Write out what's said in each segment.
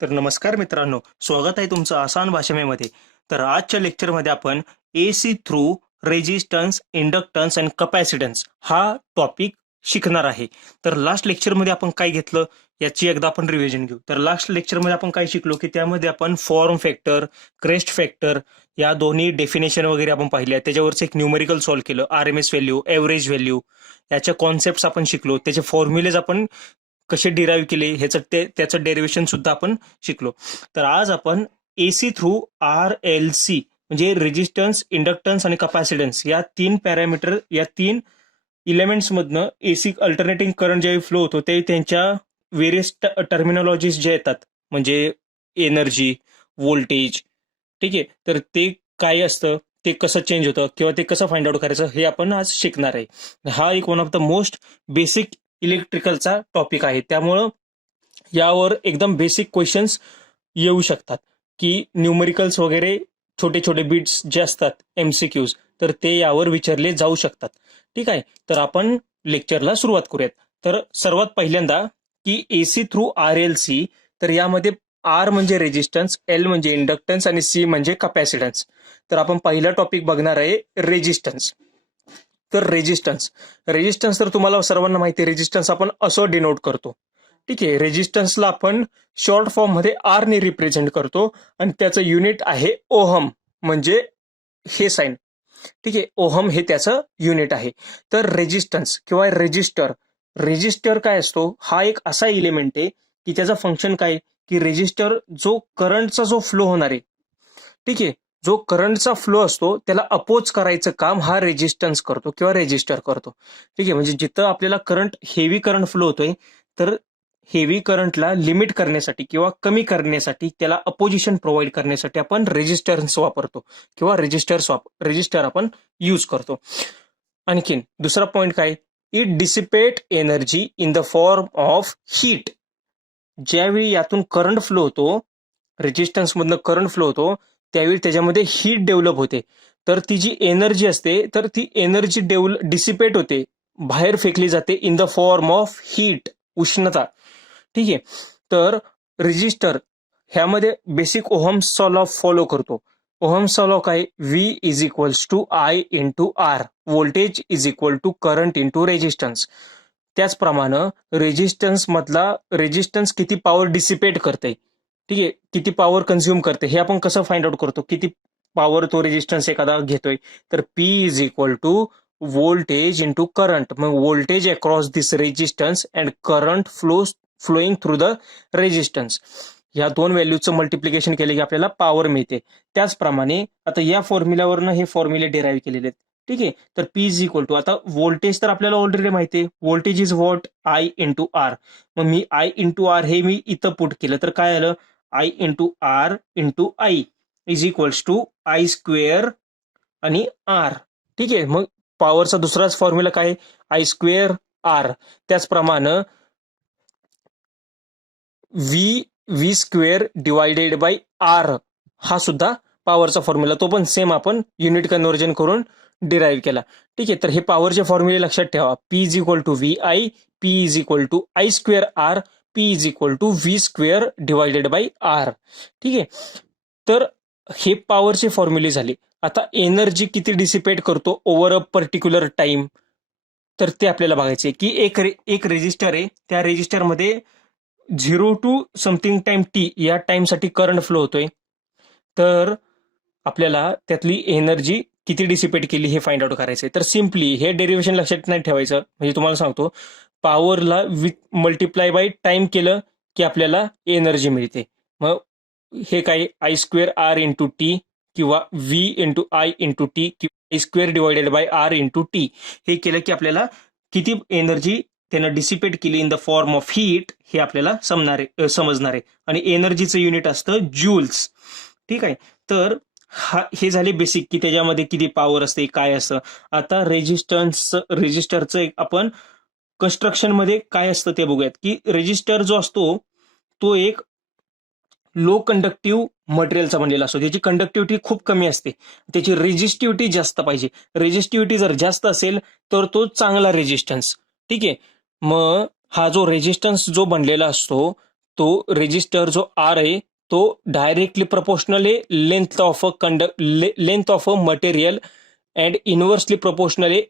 तर नमस्कार मित्रांनो, स्वागत आहे तुमचं आसान भाषेमध्ये. तर आजच्या लेक्चरमध्ये आपण AC through resistance, inductance and capacitance हा टॉपिक शिकणार आहे. तर लास्ट लेक्चरमध्ये आपण काय घेतलं याची एकदा आपण रिव्हिजन घेऊ. तर लास्ट लेक्चरमध्ये आपण काय शिकलो की त्यामध्ये आपण फॉर्म फॅक्टर, क्रेस्ट फॅक्टर या दोन्ही डेफिनेशन वगैरे आपण पाहिल्या. त्याच्यावरच एक न्यूमेरिकल सॉल्व्ह केलं, आरएमएस व्हॅल्यू, एव्हरेज व्हॅल्यू याच्या कॉन्सेप्ट आपण शिकलो. त्याचे फॉर्म्युलेज आपण कसे डिराईव्ह केले त्याचं डेरिव्हेशन सुद्धा आपण शिकलो. तर आज आपण AC through R L C म्हणजे रेजिस्टन्स, इंडक्टन्स आणि कपॅसिटन्स या तीन पॅरामीटर, या तीन इलेमेंट्स मधनं एसी अल्टरनेटिंग करंट ज्यावेळी फ्लो होतो ते त्यांच्या व्हेरियस टर्मिनॉलॉजीज जे येतात, म्हणजे एनर्जी, व्होल्टेज, ठीक आहे. तर ते काय असतं, ते कसं चेंज होतं किंवा ते कसं फाइंड आउट करायचं हे आपण आज शिकणार आहे. हा एक one of the most basic इलेक्ट्रिकलचा टॉपिक आहे. त्यामुळं यावर एकदम बेसिक क्वेश्चन्स येऊ शकतात की न्यूमरिकल्स वगैरे, छोटे छोटे बिट्स जे असतात एमसीक्यूज, तर ते यावर विचारले जाऊ शकतात. ठीक आहे. तर आपण लेक्चरला सुरुवात करूयात. तर सर्वात पहिल्यांदा की AC through R L C, तर यामध्ये आर म्हणजे रेजिस्टन्स, एल म्हणजे इंडक्टन्स आणि सी म्हणजे कपॅसिटन्स. तर आपण पहिला टॉपिक बघणार आहे रेजिस्टन्स. तर रेजिस्टन्स तर तुम्हाला सर्वांना माहिती आहे, रेजिस्टन्स आपण असं डिनोट करतो. ठीक आहे. रेजिस्टन्सला आपण शॉर्ट फॉर्म मध्ये आर ने रिप्रेझेंट करतो आणि त्याचं युनिट आहे ओहम, म्हणजे हे साइन. ठीक आहे. ओहम हे त्याचं युनिट आहे. तर रेजिस्टन्स किंवा रेजिस्टर काय असतो, हा एक असा एलिमेंट आहे की त्याचं फंक्शन काय, की रेजिस्टर जो करंटचा जो फ्लो होणार आहे, ठीक आहे, जो करंटचा फ्लो असतो त्याला अपोज करायचं काम हा रेजिस्टन्स करतो किंवा रेजिस्टर करतो. ठीक आहे. म्हणजे जिथं आपल्याला हेवी करंट फ्लो होतोय, तर हेवी करंटला लिमिट करण्यासाठी किंवा कमी करण्यासाठी, त्याला अपोजिशन प्रोव्हाइड करण्यासाठी आपण रेजिस्टन्स वापरतो किंवा रेजिस्टर आपण यूज करतो. आणखीन दुसरा पॉइंट काय, it dissipate energy in the form of heat. ज्यावेळी यातून करंट फ्लो होतो, रेजिस्टन्स मधनं करंट फ्लो होतो, त्यावेळी त्याच्यामध्ये हीट डेव्हलप होते. तर ती जी एनर्जी असते, तर ती एनर्जी डिसिपेट होते, बाहेर फेकली जाते in the form of heat, उष्णता. ठीक आहे. तर रेजिस्टर ह्यामध्ये बेसिक ओहम्सचा लॉ फॉलो करतो. ओहम्सचा लॉ काय, V is equals to I into R, voltage is equal to current into resistance. त्याचप्रमाणे रेजिस्टन्स किती पॉवर डिसिपेट करते, ठीक आहे, किती पॉवर कन्झ्युम करते, हे आपण कसं फाइंड आउट करतो, किती पॉवर तो रेजिस्टन्स एखादा घेतोय. तर P is equal to voltage into current. मग voltage across this resistance and current flowing through the resistance, या दोन व्हॅल्यूचं मल्टिप्लिकेशन केले की आपल्याला पॉवर मिळते. त्याचप्रमाणे आता या फॉर्म्युल्यावरनं हे फॉर्म्युले डिराईव्ह केलेले आहेत. ठीक आहे. तर पी इज इक्वल टू, आता व्होल्टेज तर आपल्याला ऑलरेडी माहिती आहे, voltage is what, I into R. मग मी आय इंटू आर हे मी इथं पुट केलं तर काय आलं, I into R into I is equals to I square आणि आर. ठीक आहे. मग पॉवरचा दुसराच फॉर्म्युला काय, आय स्क्वेअर आर. त्याचप्रमाणे V square divided by R हा सुद्धा पॉवरचा फॉर्म्युला, तो पण सेम आपण युनिट कन्व्हर्जन करून डिराईव्ह केला. ठीक आहे. तर हे पॉवरचे फॉर्म्युले लक्षात ठेवा, P is equal to V I, P is equal to I square R, P is equal to V square divided by R. ठीक आहे. तर हे पॉवरचे फॉर्म्युले झाले. आता एनर्जी किती डिसिपेट करतो ओव्हर अ पर्टिक्युलर टाइम, तर ते आपल्याला बघायचे की एक रेजिस्टर आहे, त्या रेजिस्टरमध्ये 0 टू समथिंग टाइम टी या टाइमसाठी करंट फ्लो होतोय. तर आपल्याला त्यातली एनर्जी किती डिसिपेट केली हे फाइंड आउट करायचंय. तर सिम्पली हे डेरिव्हेशन लक्षात नाही ठेवायचं, म्हणजे तुम्हाला सांगतो, पॉवरला मल्टिप्लाय बाय टाइम केलं की आपल्याला एनर्जी मिळते. मग हे काय, I square R into T किंवा V into I into T किंवा I square divided by R into T, हे केलं की आपल्याला किती एनर्जी त्यानं डिसिपेट केली in the form of heat हे आपल्याला समजणार आहे. आणि एनर्जीचं युनिट असतं ज्यूल्स. ठीक आहे. तर हे झाले बेसिक की त्याच्यामध्ये किती पॉवर असते, काय असतं. आता रेजिस्टरचं एक आपण कन्स्ट्रक्शन मध्ये काय असतं ते बघूयात. की रेजिस्टर जो असतो तो एक लो कंडक्टिव्ह मटेरियलचा बनलेला असतो, त्याची कंडक्टिव्हिटी खूप कमी असते, त्याची रेजिस्टिव्हिटी जास्त पाहिजे. रेजिस्टिव्हिटी जर जास्त असेल तर तो चांगला रेजिस्टन्स. ठीक आहे. मग हा जो रेजिस्टन्स जो बनलेला असतो तो रेजिस्टर जो आर आहे तो डायरेक्टली प्रपोर्शनल आहे length of a material and inversely proportional आहे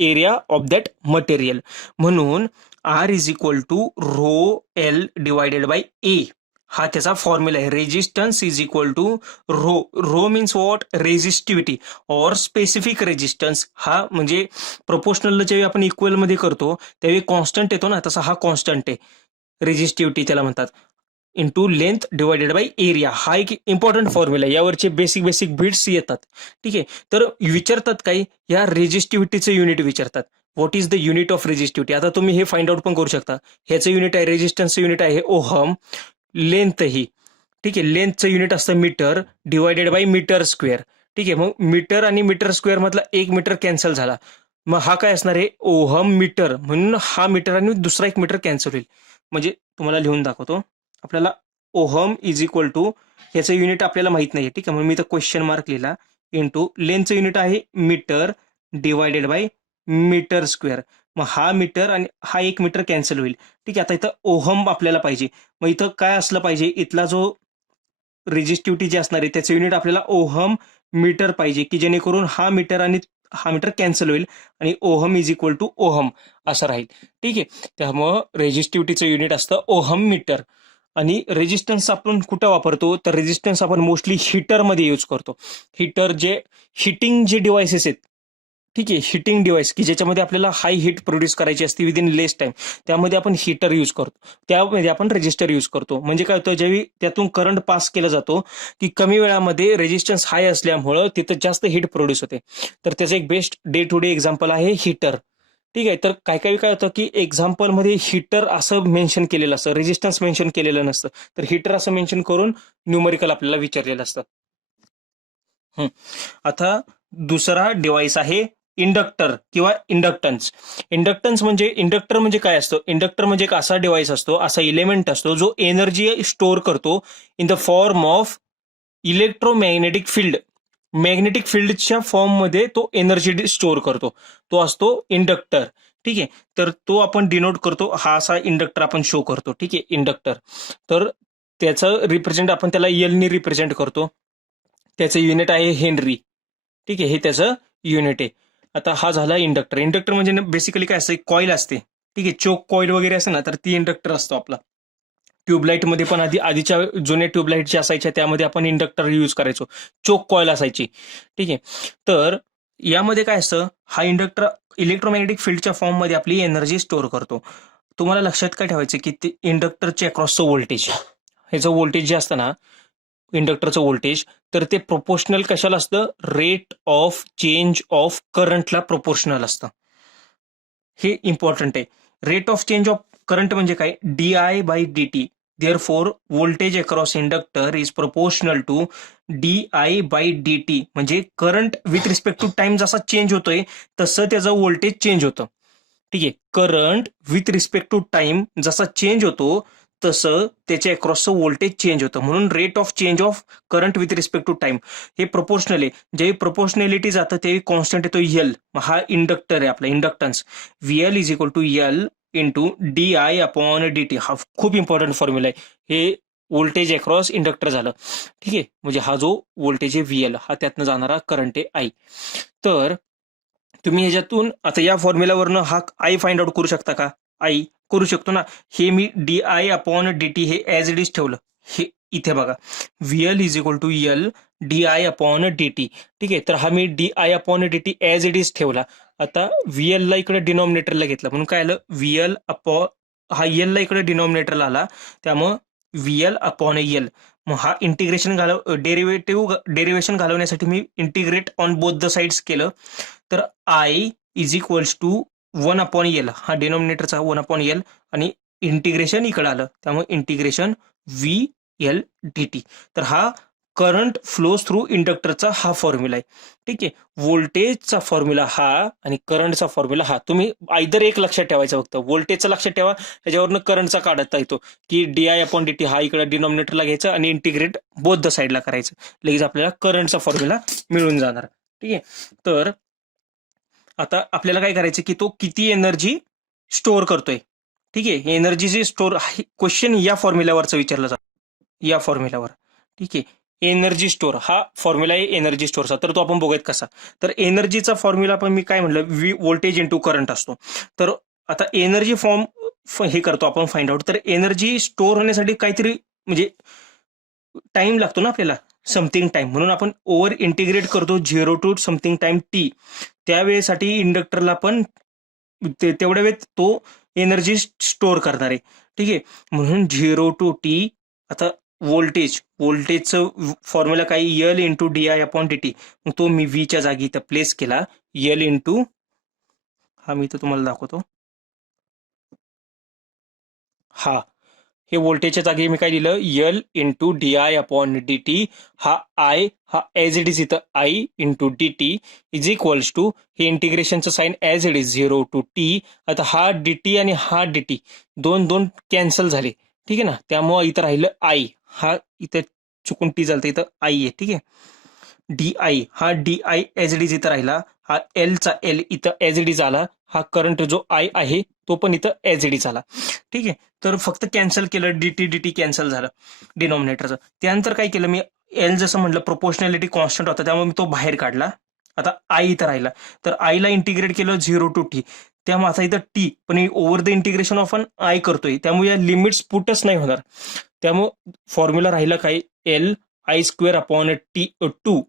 एरिया ऑफ दॅट मटेरियल. म्हणून R is equal to rho L divided by A हा त्याचा फॉर्म्युला आहे. Resistance is equal to rho. Rho means what? Resistivity और specific resistance. हा म्हणजे proportional जेव्हा आपण इक्वल मध्ये करतो त्यावेळी कॉन्स्टंट येतो ना, तसा हा कॉन्स्टंट आहे. रेजिस्टिव्हिटी त्याला म्हणतात. Into length divided by area हा एक इम्पॉर्टंट फॉर्म्युला आहे. यावरचे बेसिक बिट्स येतात. ठीक आहे. तर विचारतात काही या रेजिस्टिव्हिटीचं युनिट विचारतात. What is the unit of resistivity. आता तुम्ही हे फाइंड आउट पण करू शकता. ह्याचं युनिट आहे रेजिस्टन्सचं युनिट आहे ओहम. लेंथ ही ठीक आहे, लेंथचं युनिट असतं metre divided by metre square. ठीक आहे. मग मीटर आणि मीटर स्क्वेअर मधला 1 मीटर कॅन्सल झाला. मग हा काय असणार आहे? Ohm metre. म्हणून हा मीटर आणि दुसरा 1 मीटर कॅन्सल होईल. म्हणजे तुम्हाला लिहून दाखवतो. आपल्याला ओहम इज इक्वल टू ह्याचं युनिट आपल्याला माहित नाही. ठीक आहे. म्हणून मी इथं क्वेश्चन मार्क लिहिला. इंटू लेंथचं युनिट आहे metre divided by metre square. मग हा मीटर आणि हा 1 मीटर कॅन्सल होईल. ठीक आहे. आता इथं ओहम आपल्याला पाहिजे. मग इथं काय असलं पाहिजे? इथला जो रेजिस्टिव्हिटी जी असणार आहे त्याचं युनिट आपल्याला ओहम मीटर पाहिजे, की जेणेकरून हा मीटर आणि हा मीटर कॅन्सल होईल आणि ohm is equal to ohm असं राहील. ठीक आहे. त्यामुळं रेजिस्टिव्हिटीचं युनिट असतं ओहम मीटर. आणि रेजिस्टन्स आपण कुठं वापरतो? तर रेजिस्टन्स आपण मोस्टली हीटरमध्ये यूज करतो. हिटिंग जे डिव्हाइसेस आहेत, ठीक आहे, हिटिंग डिव्हाइस की ज्याच्यामध्ये आपल्याला हाय हीट प्रोड्यूस करायची असते विदिन लेस टाइम, त्यामध्ये आपण हीटर यूज करतो. त्यामध्ये आपण रेजिस्टर यूज करतो. म्हणजे काय होतं? ज्यावेळी त्यातून करंट पास केला जातो की कमी वेळामध्ये रेजिस्टन्स हाय असल्यामुळं तिथं जास्त हीट प्रोड्यूस होते. तर त्याचं एक best day to day example आहे हीटर. ठीक आहे. तर काय होतं की एक्झाम्पलमध्ये हीटर असं मेन्शन केलेलं असतं, रेजिस्टन्स मेन्शन केलेलं नसतं. तर हीटर असं मेन्शन करून न्यूमरिकल आपल्याला विचारलेलं असतं. आता दुसरा डिव्हाइस आहे इंडक्टर किंवा इंडक्टन्स. इंडक्टर म्हणजे काय असतं? इंडक्टर म्हणजे एक असा डिव्हाइस असतो, असा इलेमेंट असतो जो एनर्जी स्टोअर करतो in the form of electromagnetic field. Magnetic फील्डच्या फॉर्ममध्ये तो एनर्जी स्टोअर करतो. तो असतो इंडक्टर. ठीक आहे. तर तो आपण डिनोट करतो. हा असा इंडक्टर आपण शो करतो. ठीक आहे, इंडक्टर. तर त्याचं रिप्रेझेंट आपण त्याला एलनी रिप्रेझेंट करतो. त्याचं युनिट आहे हेनरी. ठीक आहे. हे त्याचं युनिट आहे. आता हा झाला इंडक्टर. इंडक्टर म्हणजे बेसिकली काय असतं? कॉईल असते. ठीक आहे. चोक कॉईल वगैरे असते ना, तर ती इंडक्टर असतो आपला. ट्यूबलाईटमध्ये पण आधीच्या जुन्या ट्यूबलाईट ज्या असायच्या त्यामध्ये आपण इंडक्टर यूज करायचो. चोक कॉईल असायची. ठीक आहे. तर यामध्ये काय असतं? हा इंडक्टर इलेक्ट्रोमॅग्नेटिक फील्डच्या फॉर्ममध्ये आपली एनर्जी स्टोअर करतो. तुम्हाला लक्षात काय ठेवायचं की ते इंडक्टरच्या अक्रॉसचं व्होल्टेज, ह्याचं व्होल्टेज जे असतं ना, इंडक्टरचं व्होल्टेज, तर ते प्रोपोर्शनल कशाला असतं? रेट ऑफ चेंज ऑफ करंटला प्रोपोर्शनल असतं. हे इम्पॉर्टंट आहे. Rate of change of current म्हणजे काय? D by D T. Therefore voltage across inductor is proportional to D D T. म्हणजे current with respect to time जसा चेंज होतोय तसं त्याचं व्होल्टेज चेंज होतं. ठीक आहे. Current with respect to time जसा चेंज होतो तसं त्याच्या अक्रॉसचं व्होल्टेज चेंज होतं. म्हणून rate of change of current with respect to time हे प्रोपोर्शनल आहे. जेव्हा प्रोपोर्शनॅलिटी जातं तेव्हा कॉन्स्टंट येतो एल. हा इंडक्टर आहे आपला inductance. VL is equal to L into d upon D T. हा खूप इम्पॉर्टंट फॉर्म्युला आहे. हे व्होल्टेज अक्रॉस इंडक्टर झालं. ठीक आहे. म्हणजे हा जो व्होल्टेज आहे व्हीएल हा त्यातनं जाणारा करंट आहे आय. तर तुम्ही ह्याच्यातून आता या फॉर्म्युलावरनं हा आय फाइंड आउट करू शकता का? आय करू शकतो ना. हे मी डी अपॉन डी टी हे ॲज इट इज ठेवलं. हे इथे बघा VL is equal to L D upon D T. ठीक आहे. तर हा मी D upon D T as it is ठेवला. आता व्हीएल ला इकडे डिनॉमिनेटरला घेतलं म्हणून काय आलं? व्हीएल अपॉन हा एल ला इकडे डिनॉमिनेटरला आला त्यामुळं व्हीएल अपॉन एल. मग हा इंटिग्रेशन डेरिव्हेशन घालवण्यासाठी मी integrate on both the sides केलं. तर I is equals to 1/L. हा डिनॉमिनेटरचा 1/L आणि इंटिग्रेशन इकडे आलं त्यामुळे integration V L D t. तर हा करंट फ्लोज थ्रू इंडक्टरचा हा फॉर्म्युला आहे. ठीक आहे. व्होल्टेजचा फॉर्म्युला हा आणि करंटचा फॉर्म्युला हा. तुम्ही आयदर एक लक्षात ठेवायचं फक्त. व्होल्टेजचा लक्षात ठेवा, त्याच्यावरनं करंटचा काढता येतो की डी अपॉन डी टी. हा इकडे डिनॉमिनेटरला घ्यायचा आणि इंटिग्रेट बोथ द साईडला करायचं. लगेच आपल्याला करंटचा फॉर्म्युला मिळून जाणार. ठीक आहे. तर आता आपल्याला काय करायचं की तो किती एनर्जी स्टोअर करतोय ठीक आहे. एनर्जीची स्टोर क्वेश्चन या फॉर्म्युल्यावरचा विचारला जातो, या फॉर्म्युल्यावर. ठीक आहे. एनर्जी स्टोर हा फॉर्म्युला आहे एनर्जी स्टोअरचा. तर तो आपण बघूयात कसा. तर एनर्जीचा फॉर्म्युला पण मी काय म्हणलं, व्होल्टेज इंटू करंट असतो. तर आता एनर्जी हे करतो आपण फाइंड आउट. तर एनर्जी स्टोअर होण्यासाठी काहीतरी म्हणजे टाइम लागतो ना आपल्याला, समथिंग टाइम. म्हणून आपण ओव्हर इंटिग्रेट करतो 0 टू समथिंग टाइम टी. त्यावेळेसाठी इंडक्टरला पण तेवढ्या वेळ तो एनर्जी स्टोअर करणार आहे. ठीक आहे. म्हणून 0 टू टी. आता व्होल्टेजचं फॉर्म्युला काय, L into D I upon D t. मग तो मी व्हीच्या जागी इथं प्लेस केला. यल इंटू, हा मी इथं तुम्हाला दाखवतो. हा, हे व्होल्टेजच्या जागी मी काय दिलं, L into D I upon D T. हा आय, हा एज इट इज इथं I into D T is equals to, हे इंटिग्रेशनचं sign as it is 0 to T. आता हा डी टी आणि हा डी टी दोन कॅन्सल झाले. ठीक आहे ना. त्यामुळं इथं राहिलं आय. हा इथं चुकून टी झालं, इथं आय आहे. ठीक आहे. डी आय, हा d I as it is इथं राहिला. हा एलचा एल इथं एज इट इज आला. हा करंट जो आय आहे तो पण इथं एज इट इज आला. ठीक आहे. तर फक्त कॅन्सल केलं, डीटी डीटी कॅन्सल झालं डिनॉमिनेटरचं. त्यानंतर काय केलं मी, एल जसं म्हटलं प्रोपोर्शनॅलिटी कॉन्स्टंट होता त्यामुळे मी तो बाहेर काढला. आता आय इथं राहिला. तर आयला इंटिग्रेट केलं 0 टू टी. त्यामुळे आता इथं टी, पण ओव्हर द इंटिग्रेशन ऑफ अन आय करतोय त्यामुळे या लिमिट्स पुटच नाही होणार. त्यामुळे फॉर्म्युला राहिला काय, L I square upon T 2.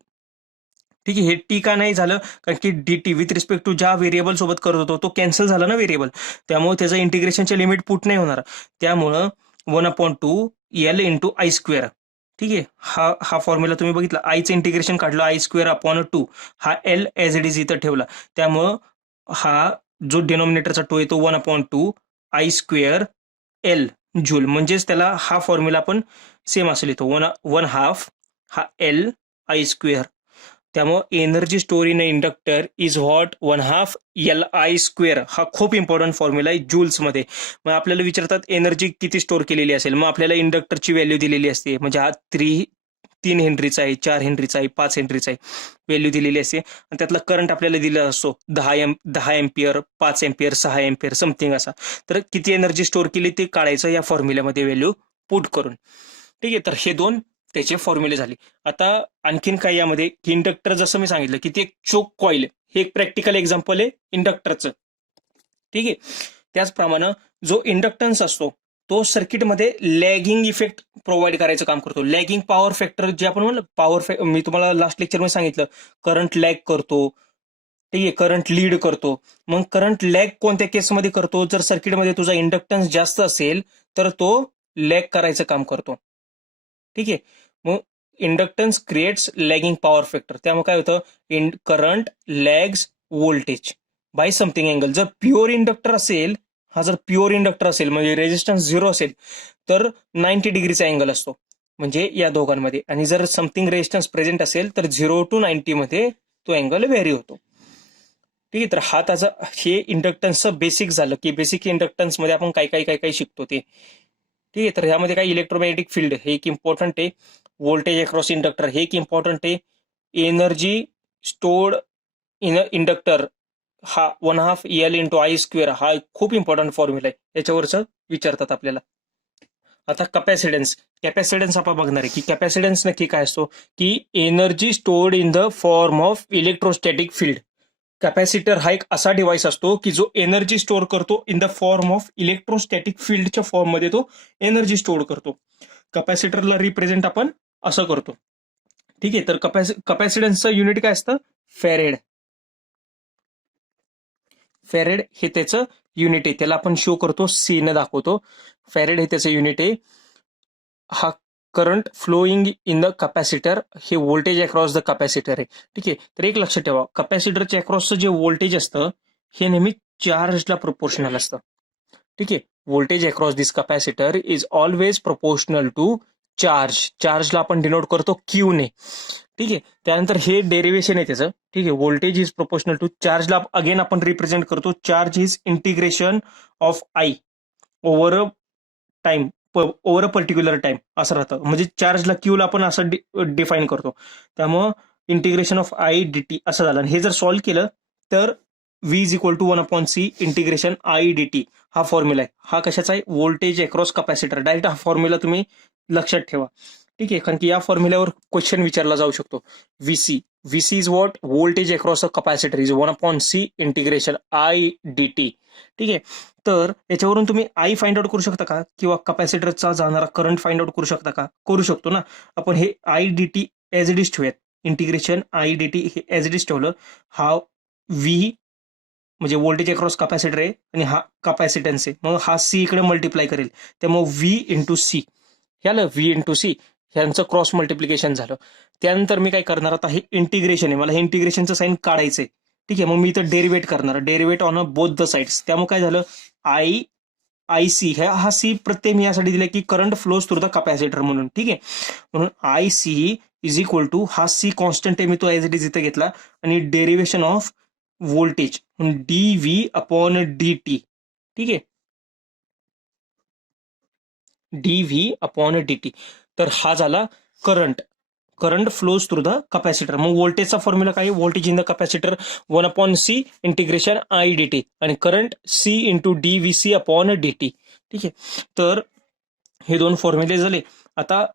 ठीक आहे. हे टी का नाही झालं, कारण की d t with respect to ज्या व्हेरिएबल सोबत करत होतो तो कॅन्सल झाला ना व्हेरिएबल. त्यामुळे त्याचं इंटिग्रेशनचे लिमिट पुट नाही होणार. त्यामुळं 1/2 एल इंटू आय स्क्वेअर. ठीक आहे. हा फॉर्म्युला तुम्ही बघितला, आयचं इंटिग्रेशन काढलं, आय स्क्वेअर अपॉन 2. हा एल एज इट इज इथं ठेवला. त्यामुळं हा जो डिनॉमिनेटरचा टू आहे तो 1/2 आय स्क्वेअर एल जूल. म्हणजेच त्याला हा फॉर्म्युला पण सेम असेल, येतो 1/2 हा एल आय स्क्वेअर. त्यामुळे energy store in inductor is what 1/2 L I square. हा खूप इम्पॉर्टंट फॉर्म्युला आहे जूल्समध्ये. मग आपल्याला विचारतात एनर्जी किती स्टोअर केलेली असेल, मग आपल्याला इंडक्टरची व्हॅल्यू दिलेली असते. म्हणजे हा 3 हेनरीचा आहे, 4 हेनरीचा आहे, 5 हेनरीचा आहे, व्हॅल्यू दिलेली असते. आणि त्यातला करंट आपल्याला दिला असतो 10 एम्पियर, 5 एम्पियर, 6 एम्पियर समथिंग असा. तर किती एनर्जी स्टोअर केली ते काढायचं या फॉर्म्युल्यामध्ये व्हॅल्यू पुट करून. ठीक आहे. तर हे दोन त्याचे फॉर्म्युले झाले. आता आणखीन काय यामध्ये, की इंडक्टर जसं मी सांगितलं की ते एक चोक कॉईल, हे एक प्रॅक्टिकल एक्झाम्पल आहे इंडक्टरचं. ठीक आहे. त्याचप्रमाणे जो इंडक्टन्स असतो तो सर्किटमध्ये लॅगिंग इफेक्ट प्रोव्हाइड करायचं काम करतो. लॅगिंग पॉवर फॅक्टर जे आपण म्हणलं, मी तुम्हाला लास्ट लेक्चरमध्ये सांगितलं, करंट लॅग करतो. ठीक आहे. करंट लीड करतो. मग करंट लॅग कोणत्या केसमध्ये करतो, जर सर्किटमध्ये तुझा इंडक्टन्स जास्त असेल तर तो लॅग करायचं काम करतो. ठीक आहे. मग inductance creates lagging power factor. त्यामुळे काय होतं, current lags voltage by something angle. जर प्युअर इंडक्टर असेल, हा जर प्युअर इंडक्टर असेल म्हणजे रेजिस्टन्स 0 असेल तर 90 डिग्रीचा अँगल असतो म्हणजे या दोघांमध्ये. आणि जर समथिंग रेजिस्टन्स प्रेझेंट असेल तर 0 टू 90 मध्ये तो अँगल व्हेरी होतो. ठीक आहे. तर हा त्याचा हे इंडक्टन्सचं बेसिक झालं, की बेसिक इंडक्टन्स मध्ये आपण काय काय काय काय शिकतो ते. ठीक आहे. तर ह्यामध्ये काय, इलेक्ट्रोमॅग्नेटिक फील्ड हे एक इम्पॉर्टंट आहे, व्होल्टेज अक्रॉस इंडक्टर हे एक इम्पॉर्टंट आहे, एनर्जी स्टोर्ड इन इंडक्टर हा 1/2 एल इंटू आय स्क्वेअर हा खूप इम्पॉर्टंट फॉर्म्युला आहे, याच्यावरच विचारतात आपल्याला. आता कॅपॅसिटन्स आपण बघणार आहे की कॅपॅसिटन्स नक्की काय असतो, की energy stored in the form of electrostatic field. Capacitor हा एक असा डिव्हाइस असतो की जो एनर्जी स्टोअर करतो in the form of electrostatic फील्डच्या फॉर्ममध्ये तो एनर्जी स्टोअर करतो. कॅपॅसिटरला रिप्रेझेंट आपण असं करतो. ठीक आहे. तर कॅपॅसिटन्सचं युनिट काय असतं, फॅरेड. फॅरेड हे त्याचं युनिट आहे, त्याला आपण शो करतो, सी न दाखवतो. फॅरेड हे त्याचं युनिट आहे. हा current flowing in the capacitor, हे व्होल्टेज अक्रॉस द कॅपॅसिटर आहे. ठीक आहे. तर एक लक्षात ठेवा, कॅपॅसिटरच्या अक्रॉसचं जे व्होल्टेज असतं हे नेहमी चार्जला प्रोपोर्शनल असतं. ठीक आहे. Voltage across this capacitor is always proportional to charge. चार्जला आपण डिनोट करतो क्यू ने. ठीक आहे. त्यानंतर हे डेरिव्हेशन आहे त्याचं. ठीक आहे. व्होल्टेज इज प्रोपोर्शनल टू चार्जला अगेन आपण रिप्रेझेंट करतो, charge is integration of I over a time, over a particular time असं राहतं. म्हणजे चार्जला क्यूला आपण असं डिफाईन करतो. त्यामुळं integration of I D t असं झालं. आणि हे जर सॉल्व्ह केलं तर V is equal to 1/c integration I D T हा फॉर्म्युला आहे. हा कशाचा आहे? Voltage across capacitor. डायरेक्ट हा फॉर्म्युला तुम्ही लक्षात ठेवा. ठीक आहे, कारण की या फॉर्म्युल्यावर क्वेश्चन विचारला जाऊ शकतो. VC, VC is what? Voltage across a capacitor is 1/c integration I D T. ठीक आहे, तर याच्यावरून तुम्ही आय फाइंड आउट करू शकता का? किंवा कपॅसिटरचा जाणारा करंट फाइंड आउट करू शकता का? करू शकतो ना. आपण हे I D t as it is ठेवूयात. इंटिग्रेशन आय डी टी हे एज इट इज ठेवलं. हा व्ही म्हणजे व्होल्टेज अक्रॉस कपॅसिटर आहे आणि हा कपॅसिटन्स आहे. मग हा सी इकडे मल्टिप्लाय करेल, त्यामुळे व्ही इंटू सी, ह्याला व्ही इंटू सी ह्यांचं क्रॉस मल्टिप्लिकेशन झालं. त्यानंतर मी काय करणार, आता हे इंटिग्रेशन आहे, मला हे इंटिग्रेशनचं साईन काढायचंय. ठीक आहे, मग मी इथं डेरिवेट करणार, derivate on a both the sides. त्यामुळे काय झालं, आय आय सी, हा सी प्रत्यय मी यासाठी दिला की current flows through the capacitor म्हणून. ठीक आहे, म्हणून I C is equal to, हा सी कॉन्स्टंट आहे, मी तो एज इट इज इथं घेतला, आणि derivation of voltage d V upon D T. ठीक आहे, d V upon D t. तर हा झाला current. Current flows through the capacitor. मग व्होल्टेजचा फॉर्म्युला काय? Voltage in the capacitor 1/c integration I D T, आणि current C into D V C upon D T. ठीक आहे, तर हे दोन फॉर्म्युले झाले. आता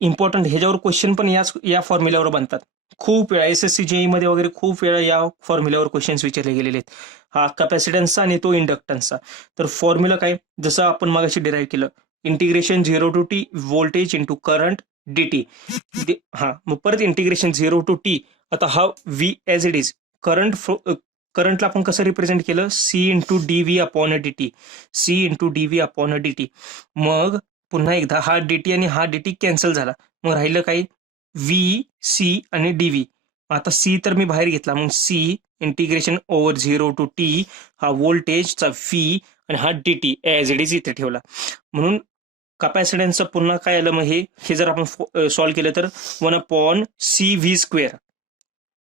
इम्पॉर्टंट, ह्याच्यावर क्वेश्चन पण या फॉर्म्युल्यावर बनतात. खूप वेळा एसएससी जेई मध्ये वगैरे खूप वेळा या फॉर्म्युल्यावर क्वेश्चन्स विचारले गेलेले आहेत. हा कपॅसिटन्सचा आणि तो इंडक्टन्सचा. तर फॉर्म्युला काय? जसं आपण मागाशी डिराईव्ह केलं, integration 0 to t voltage into current d T. हा, मग परत इंटिग्रेशन 0 टू टी. आता हा V as it is, current करंटला आपण कसं रिप्रेझेंट केलं? C into D V upon D t, C into D V upon D t. मग पुन्हा एकदा हा डी आणि हा डी कॅन्सल झाला, मग राहिलं काय? व्ही सी आणि डी व्ही. आता सी तर मी बाहेर घेतला, मग C integration over 0 to t, हा व्होल्टेजचा व्ही, आणि हा d t as it is इथे ठेवला. म्हणून कपॅसिटन्सचं पुन्हा काय आलं, मग हे जर आपण सॉल्व्ह केलं तर 1/cv².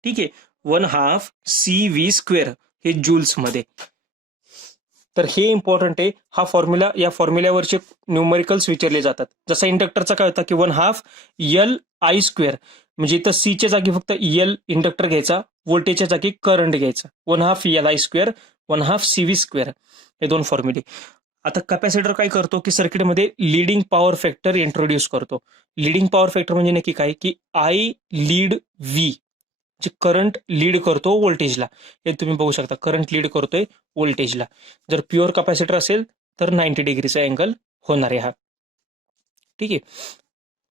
ठीक आहे, 1/2 cv², हे जूल्स मध्ये. तर हे इम्पॉर्टंट आहे. हा फॉर्म्युला, या फॉर्म्युल्यावरचे न्यूमरिकल्स विचारले जातात. जसा इंडक्टरचा काय होता की 1/2 Li², म्हणजे इथं सीच्या जागी फक्त एल इंडक्टर घ्यायचा, व्होल्टेजच्या जागी करंट घ्यायचा. 1/2 Li², 1/2 cv², हे दोन फॉर्म्युले. आता कॅपॅसिटर काय करतो की सर्किटमध्ये लिडिंग पॉवर फॅक्टर इंट्रोड्यूस करतो. लिडिंग पॉवर फॅक्टर म्हणजे नक्की काय? की आय लीड व्ही, जे करंट लीड करतो व्होल्टेजला. हे तुम्ही बघू शकता, करंट लीड करतोय व्होल्टेजला. जर प्युअर कॅपॅसिटर असेल तर 90 डिग्रीचा अँगल होणार आहे हा. ठीक आहे,